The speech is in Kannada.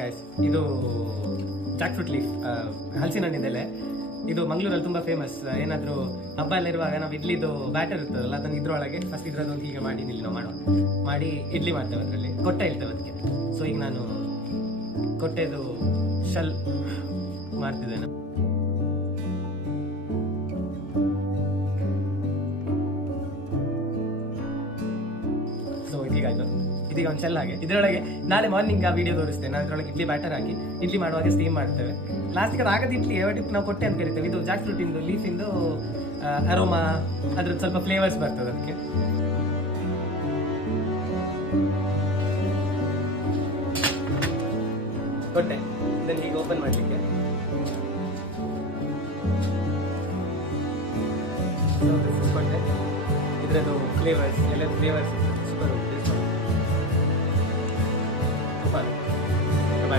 ಗಾಯ್ಸ್, ಇದು ಜಾಕ್ ಫ್ರೂಟ್ ಲೀಫ್, ಹಲಸಿನ ಹಣ್ಣಿದೆಲೆ. ಇದು ಮಂಗಳೂರಲ್ಲಿ ತುಂಬಾ ಫೇಮಸ್. ಏನಾದರೂ ಹಬ್ಬ ಎಲ್ಲ ಇರುವಾಗ ನಾವು ಇಡ್ಲಿದು ಬ್ಯಾಟರ್ ಇರ್ತದಲ್ಲ, ಅದನ್ನು ಇದ್ರೊಳಗೆ ಫಸ್ಟ್ ಇದ್ರದೊಂದು ಹೀಗೆ ಮಾಡಿ ಇಲ್ಲಿ ನಾವು ಮಾಡಿ ಇಡ್ಲಿ ಮಾಡ್ತೇವೆ. ಅದರಲ್ಲಿ ಕೊಟ್ಟೆ ಇರ್ತೇವೆ ಅದಕ್ಕೆ. ಸೊ ಈಗ ನಾನು ಕೊಟ್ಟೆದು ಶಲ್ ಮಾಡ್ತಿದ್ದೇನೆ. ಸೊ ಇದೀಗ ಒಂದು ಶೆಲ್ ಹಾಗೆ ಇದರೊಳಗೆ ನಾಳೆ ಮಾರ್ನಿಂಗ್ ಆ ವಿಡಿಯೋ ತೋರಿಸ್ತೇನೆ. ನಾವು ಇದರೊಳಗೆ ಇಡ್ಲಿ ಬ್ಯಾಟರ್ ಹಾಕಿ ಇಡ್ಲಿ ಮಾಡುವಾಗ ಸ್ಟೀಮ್ ಮಾಡ್ತೇವೆ. ಲಾಸ್ಟಿಗೆ ಅದು ಆಗದ ಇಡ್ಲಿ ಒಟ್ಟಿಗೆ ನಾವು ಕೊಟ್ಟೆ ಅಂತ ಕರಿತೇವೆ. ಇದು ಜಾಕ್ ಫ್ರೂಟ್ ಇಂದು ಲೀಫ್ ಇಂದು ಅರೋಮಾ, ಅದ್ರದ್ದು ಸ್ವಲ್ಪ ಫ್ಲೇವರ್ಸ್ ಬರ್ತದೆ ಅದಕ್ಕೆ. ಕೊಟ್ಟೆ ಇದನ್ನು ಈಗ ಓಪನ್ ಮಾಡಲಿಕ್ಕೆ ಕೊಟ್ಟೆ. ಇದರದ್ದು ಫ್ಲೇವರ್ಸ್ ಎಲ್ಲ ಫ್ಲೇವರ್ಸ್ ಸೂಪರ್ ಹೋಗ್ತದೆ.